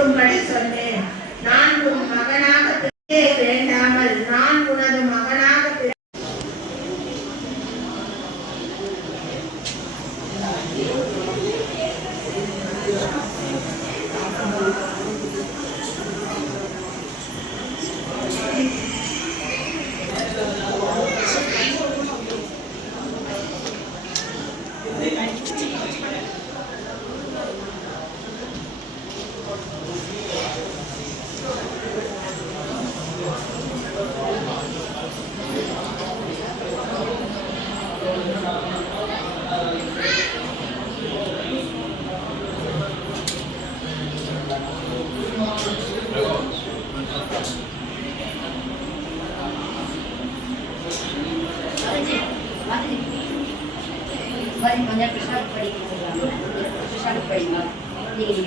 இருக்கும்படி சொன்னேன். நான் உன் மகனாக பிறக்க வேண்டாமல் நான் உனது மகனாக கொஞ்சம் பிரசாத் படிக்கிறாங்க. பிரசாத் படிங்க. நீங்கள்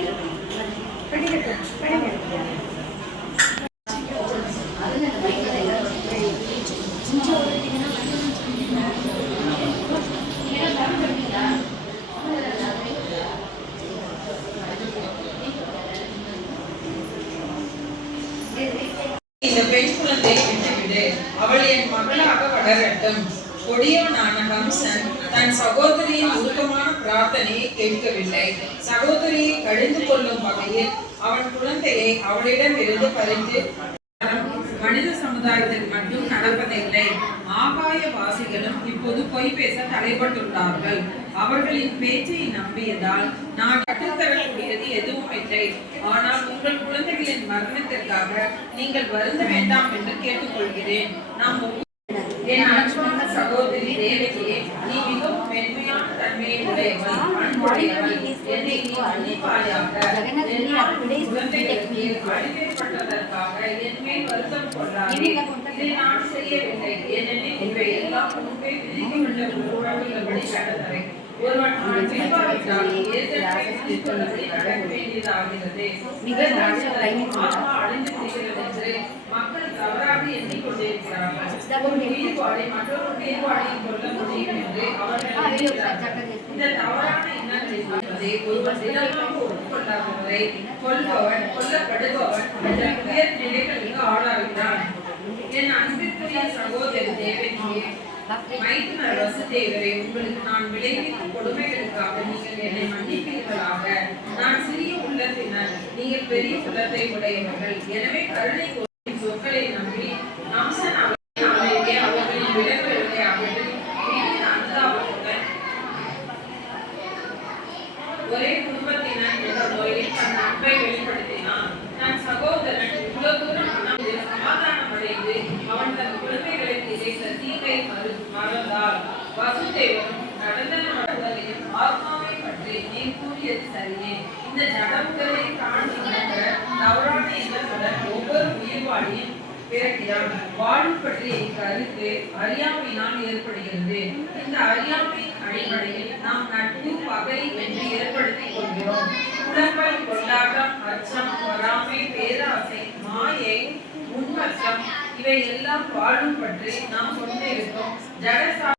இந்த பெண் குழந்தை விட்டுவிடு, அவள் என் மகளாக வளரட்டும். கொடியவனான கம்சன் தன் சகோதரியின் உருக்கமான பிரார்த்தனையை கேட்கவில்லை. சகோதரியை கடிந்து கொள்ளும் வகையில் அவன் குழந்தையை அவளிடம் இருந்து பறித்து மனித சமுதாயத்தில் மட்டும் நடப்பதில்லை. ஆகாயவாசிகளும் இப்போது பொய் பேச தலைப்பட்டுள்ளார்கள். அவர்களின் பேச்சை நம்பியதால் நான் கற்றுத்தரக்கூடியது எதுவும் இல்லை. ஆனால் உங்கள் குழந்தைகளின் மரணத்திற்காக நீங்கள் வருந்த வேண்டாம் என்று கேட்டுக்கொள்கிறேன். நாம் என் அன்பான சகோதரி தேவகியே, நீ மிகவும் மென்மையான தன்மையை உடையவள், அன்புடையவள். என்னை நீ மன்னிப்பாயாக. குழந்தைகளுக்கு அடிமைப்பட்டதற்காக என் மேல் வருத்தம் கொள்ளாதே. இதை நான் செய்யவில்லை. ஏனெனில் இவை எல்லாம் முன்பே விதிக்கப்பட்டபடி நடந்தவை. ஒருவன் பின்பாவிட்டால் ஏற்கனவே விதித்துள்ளபடி நடக்க வேண்டியதாகிறது. ஆத்மா அழிந்து விடுகிறது என்று மக்கள் தவறாக எண்ணிக்கொண்டிருக்கிறார்கள். ஒரு உயிர்வாளை மற்றொரு உயிர்வாளையை கொல்ல முடியும் என்று அவர்கள் இந்த தவறான எண்ணத்தை ஒருவர் தினமாக ஒப்புக்கொள்ளாதவரை கொல்பவன் கொல்லப்படுபவன் என்ற உயர் நிலைகளுக்கு ஆளாகிறான். என் அன்பிற்குரிய சகோதரி தேவகியே, மைத்துனர் வசுதேவரே, உங்களுக்கு நான் விளைவித்த கொடுமைகளுக்காக நீங்கள் என்னை மன்னிப்பீர்களாக. நான் சிறிய உள்ளத்தினர், நீங்கள் பெரிய உள்ளத்தை உடையவர்கள். எனவே கருணை சொற்களை நம்பி கம்சன் அவர்களின் விளைவுகளை அவர்கள் அனுதாபத்துடன் ஒரே குடும்பத்தினர் என்ற முறையில் தன் அன்பை வெளிப்படுத்தினான். தன் சகோதரன் இவ்வளவு தூரம் சமாதானம் அடைந்து அவன் தன் குழந்தைகளுக்கு இடைத்த தீங்கை மறந்தால் வசுதேவன் நடந்ததையும் ஆத்மாவை பற்றி நீ கூறியது சரியே. இந்த ஜடமுதலை தாண்டி தவறான எண்ணத்துடன் ஒவ்வொரு உயிர்வாளியும் பிறக்கிறான். வாழ்வு பற்றிய கருத்து அறியாமையினால் ஏற்படுகிறது. இந்த அறியாமையின் அடிப்படையில் நாம் நட்பு பகை என்று ஏற்படுத்திக் கொள்கிறோம். குழப்பம், கொண்டாட்டம், அச்சம், பொறாமை, பேராசை, மாயை, உன்மற்றம் இவை எல்லாம் வாழ்வு பற்றி நாம் கொண்டிருக்கோம். ஜட